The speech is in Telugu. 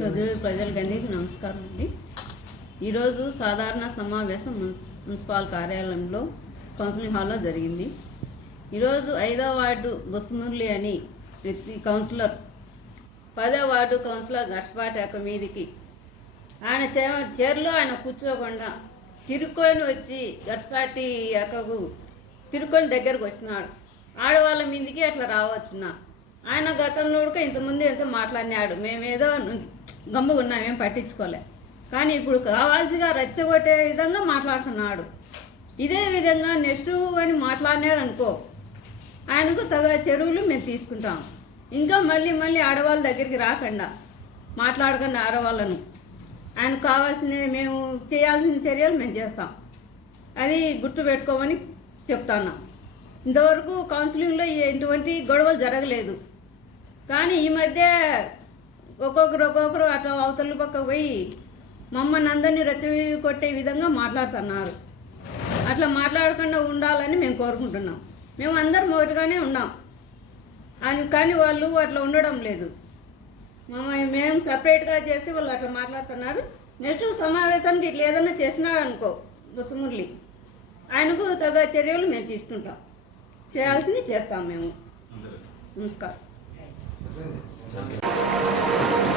ప్రజలకు అందరికీ నమస్కారం అండి. ఈరోజు సాధారణ సమావేశం మున్సిపల్ కార్యాలయంలో కౌన్సిలింగ్ హాల్లో జరిగింది. ఈరోజు ఐదో వార్డు బొస్మురళి అని వ్యక్తి కౌన్సిలర్ పదో వార్డు కౌన్సిలర్ గట్స్పాటి యొక్క మీదికి ఆయన చే చైర్లో ఆయన కూర్చోకుండా తిరుక్కొని వచ్చి గట్స్పాటి అక్కకు తిరుక్కొని దగ్గరకు వచ్చినాడు. ఆడవాళ్ళ మీదికి అట్లా రావచ్చున్నా ఆయన గతంలో కూడా ఇంతకుముందు ఎంత మాట్లాడినాడు. మేమేదో గమ్ముగా ఉన్నాం ఏం పట్టించుకోలే. కానీ ఇప్పుడు కావాల్సిగా రెచ్చగొట్టే విధంగా మాట్లాడుతున్నాడు. ఇదే విధంగా నెక్స్ట్ అని మాట్లాడినాడు అనుకో ఆయనకు తగ చెరువులు మేము తీసుకుంటాం. ఇంకా మళ్ళీ మళ్ళీ ఆడవాళ్ళ దగ్గరికి రాకుండా మాట్లాడకుండా ఆడవాళ్ళను. ఆయనకు కావాల్సిన మేము చేయాల్సిన చర్యలు మేము చేస్తాం. అది గుర్తు పెట్టుకోమని చెప్తాను ఇంతవరకు కౌన్సిలింగ్లో ఎటువంటి గొడవలు జరగలేదు. కానీ ఈ మధ్య ఒక్కొక్కరు ఒక్కొక్కరు అట్లా అవతల పక్క పోయి మమ్మల్ని అందరినీ రెచ్చ కొట్టే విధంగా మాట్లాడుతున్నారు. అట్లా మాట్లాడకుండా ఉండాలని మేము కోరుకుంటున్నాం. మేము అందరం ఒకటిగానే ఉన్నాం. అని కానీ వాళ్ళు అట్లా ఉండడం లేదు. మమ్మల్ని మేము సపరేట్గా చేసి వాళ్ళు అట్లా మాట్లాడుతున్నారు. నెక్స్ట్ సమావేశానికి ఇట్లా ఏదైనా చేసినాడు అనుకో బుసమురళి ఆయనకు తగ్గ చర్యలు మేము తీసుకుంటాం. చేయాల్సింది చేస్తాం మేము. నమస్కారం. 네네.